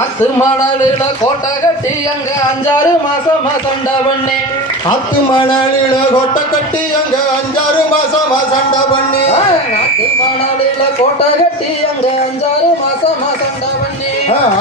ஆத்து மணலில கோட்டை கட்டி அங்க 5-6 மாசமா சண்டை பண்ணி ஆத்து மணலில கோட்டை கட்டி அங்க 5-6 மாசமா சண்டை பண்ணி ஆத்து மணலில கோட்டை கட்டி அங்க 5-6 மாசமா சண்டை பண்ணி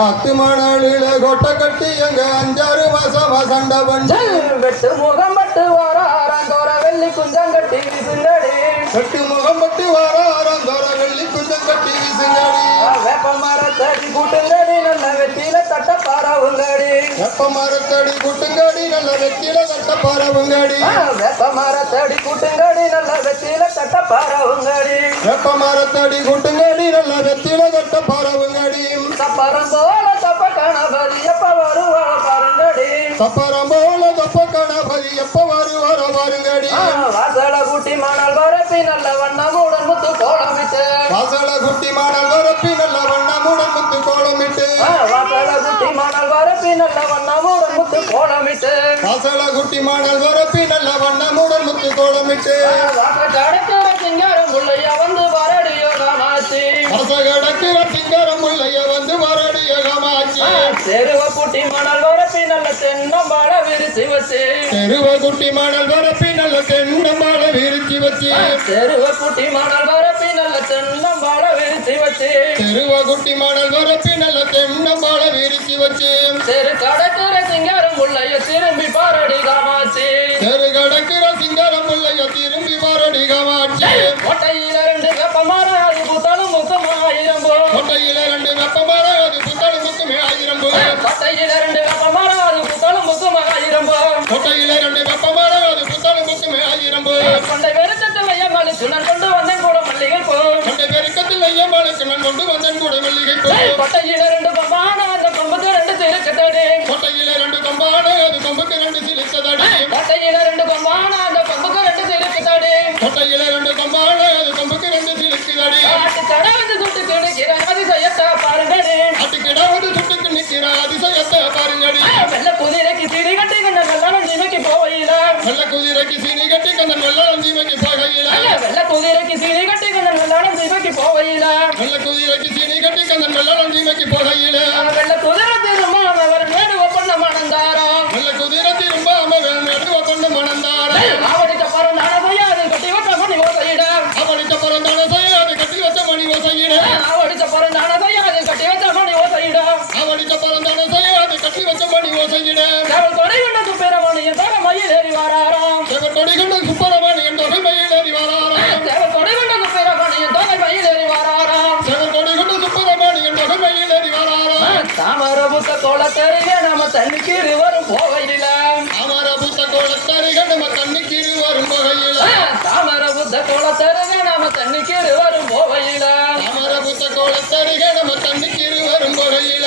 ஆத்து மணலில கோட்டை கட்டி அங்க 5-6 மாசமா சண்டை பண்ணி வெட்டு முகம் பட்டு வாராந்தோர வெள்ளி குஞ்சம் கட்டி வீசுங்கடி வெட்டு முகம் பட்டு வாராந்தோர வெள்ளி குஞ்சம் கட்டி வீசுங்கடி வேப்ப மரத்தடி கூட்டுங்கடி நல்ல வெட்டியில தட்ட பாரவுங்கடி வேப்ப மரத்தடி கூட்டுங்கடி நல்ல வெட்டியில தட்ட பாரவுங்கடி வேப்ப மரத்தடி கூட்டுங்கடி நல்ல வெட்டியில தட்ட பாரவுங்கடி வேப்ப மரத்தடி கூட்டுங்கடி நல்ல வெட்டியில தட்ட பாரவுங்கடி தப்பரம் போல தப்ப கணபதி எப்ப வருவார பாருங்கடி தப்பரம் போல தப்ப கணபதி எப்ப வருவார பாருங்கடி வாசல குட்டி மணல் வரப்பி நல்ல வண்ணமுடன் முத்து கோலமிட்டு வாசல குட்டி மணல் வரப்பி நல்ல வண்ணமுடன் முத்து கோலமிட்டு வாசல குட்டி மணல் வரப்பி நல்ல வண்ணமுடன் முத்து கோலமிட்டு வாசல குட்டி மணல் வரப்பி நல்ல வண்ணமுடன் முத்து கோலமிட்டு வாசகடக்கிற சிங்காரம் முள்ளையா வந்து வரடியோ காமாச்சி வாசகடக்கிற சிங்காரம் முள்ளையா வந்து வரடியோ காமாச்சி தெருவ குட்டி மணல் வரப்பி நல்ல தென்னம்பாட விரிச்சு வச்சு தெருவ குட்டி மணல் வரப்பி நல்ல தென்னம்பாட விரிச்சு வச்சு தெருவ குட்டி மணல் வரப்பி நல்ல தென்னம்பாட விரிச்சு வச்சு தெருவ குட்டி மணல் வரப்பி நல்ல தென்னம்பாட விரிச்சு வச்சு தெரு கடக்கிற சிங்காரம் முள்ளைய திரும்பி பாரடி காமாச்சி தெரு கடக்கிற சிங்காரம் முள்ளைய திரும்பி பாரடி காமாச்சி கோட்டையில 2 வெப்பமரம் அது புத்தலும் முக்கமா இரும்பு கோட்டையில 2 வெப்பமரம் அது புத்தலும் முக்கமா இரும்பு கோட்டையில 2 வெப்பமரம் அது புத்தலும் முக்கமா இரும்பு கோட்டையில 2 வெப்பமரம் அது புத்தலும் முக்கமா இரும்பு கொண்டை வெறுக்கத்தில் ஐயமாளுக்கு நான் கொண்டு வந்தேன் கூட மல்லிகை போ கொண்டை வெறுக்கத்தில் ஐயமாளுக்கு நான் கொண்டு வந்தேன் கூட மல்லிகை போ கோட்டையில 2 கொம்பான அந்த கொம்புக்கு 2 சிறுக்கத்தடி கோட்டையில 2 கொம்பான அது கொம்புக்கு 2 சிறுக்கத்தடி கோட்டையில 2 கொம்பான அந்த கொம்புக்கு 2 சிறுக்கத்தடி கோட்டையில 2 கொம்பான அது கொம்புக்கு 2 சிறுக்கத்தடி கடை வந்து சுட்டுக்கு நிக்கிற அதிசயத்தை பாருங்கடி அட்டுக்கிட வந்து சுட்டுக்கு நிக்கிற அதிசயத்தை பாருங்கடி வெள்ள குதிரைக்கு சீனி கட்டி கொண்ட வெள்ளாளம் ஜீமைக்கு போவையில வெள்ள குதிரைக்கு சீனி கட்டி கொண்ட வெள்ளாளம் ஜீமைக்கு போகையில வெள்ள குதிரைக்கு சீனி கட்டி கொண்ட வெள்ளாளம் ஜீமைக்கு போவையில வெள்ள குதிரைக்கு சீனி கட்டி கொண்ட வெள்ளாளம் ஜீமைக்கு போகையில வெள்ள குதிரை திரும்ப அவர் வேடுவ பண்ண மணந்தாராம் வெள்ள குதிரை திரும்ப அவன் நடுவ கொண்ட மணந்தாராம் அவடிக்க பறந்தான செய்யாது கட்டி வச்ச மணி ஓசையிட அவடிக்க பறந்தான செய்யாது கட்டி வச்ச மணி ஓசையிட அவடிக்க பறந்தான செய்யாது கட்டி வச்ச மணி ஓசையிட அவடிக்க பறந்தான செய்யாது கட்டி வச்ச மணி ஓசையிட அவள் கொடை கொண்ட சுப்பிரமணிய தர மயில் ஏறி வாராராம் தேவர் கொடி கொண்ட சுப்பரமணியன் தொகை மயில் ஏறி வாராராம் அவள் கொடை கொண்ட சுப்பிரமணிய தர மயில் ஏறி வாராராம் தேவர் கொடி கொண்ட சுப்பரமணியன் தொகை மயில் ஏறி வாராராம் தாமரபுத்த கோலத்தருகே நாம தண்ணிக்கு இருவரும் போவையில தாமரபுத்த கோலத்தருகே நம்ம தண்ணிக்கு இருவரும் போகையில தாமரபுத்த கோலத்தருகே நாம தண்ணிக்கு இருவரும் போவையில தாமரபுத்த கோலத்தருகே நம்ம தண்ணிக்கு இருவரும் போகையில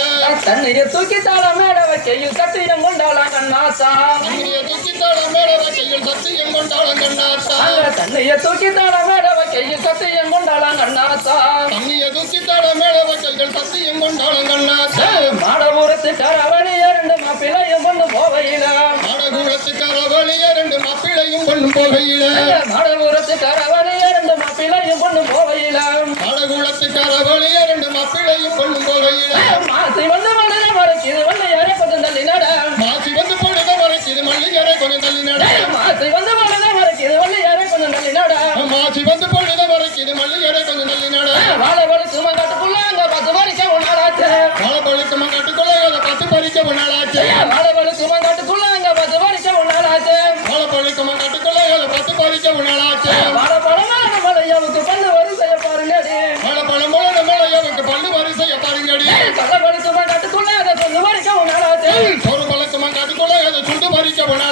தண்ணியை தூக்கி தாள மேட வைக்கையில் கட்டிடம் கொண்டாளாம் கண்ணாத்தா தண்ணியை தூக்கி தாள மேட வைக்கையில் சத்தியம் கொண்டாளம் கண்ணாத்தா தண்ணியை தூக்கி தாள மேட வைக்கையில் சத்தியம் கொண்டாளாம் கண்ணாத்தா தண்ணியை தூக்கி தாள மேட வைக்கையில் சத்தியம் கொண்டாளம் கண்ணாத்தா மாடபுரத்து கரவணி 2 மாப்பிளையும் கொண்டு போவையில மாடகுளத்து கரவழி 2 மாப்பிளையும் கொண்டு போகையில மாடபுரத்து கரவணி 2 மாப்பிளையும் கொண்டு போவையில மாடகுளத்து கரவழி 2 மாப்பிளையும் கொண்டு போகையில மாசி வந்து மனித மறைக்குது வள்ளையாரே கொஞ்சம் தள்ளி நட மாசி வந்து பொழுத மறைக்குது மல்லிகரை கொஞ்சம் தள்ளி நட மாசி வந்து மனித மறைக்குது வள்ளையாரே கொஞ்சம் தள்ளி நட மாசி வந்து பொழுத மறைக்குது மல்லிகரை கொஞ்சம் தள்ளி நட வாழை வலிச்சு மங்காட்டுக்குள்ள அங்க 10 வரைக்கும் ஒன்னாலாச்சு வாழை பழுத்து மங்காட்டுக்குள்ள அதை 10 பறிக்க ஒன்னாலாச்சு வாழை வலிச்சு மங்காட்டுக்குள்ள அங்க 10 வரைக்கும் ஒன்னாலாச்சு வாழை பழுத்து மங்காட்டுக்குள்ள அதை 10 பறிக்க ஒன்னாலாச்சு வாழை பழமான மலையாவுக்கு பல்லு வரிசைய பாருங்கடி வாழை பழம் போல நம்மளையவுக்கு பல்லு வரிசைய பாருங்கடி கள்ள வலிச்சு மங்காட்டுக்குள்ள அதை 10 வரைக்கும் ஒன்னாலாச்சு ஒரு பழத்து மங்காட்டுக்குள்ள அதை சுண்டு பறிக்க ஒன்னாலாச்சு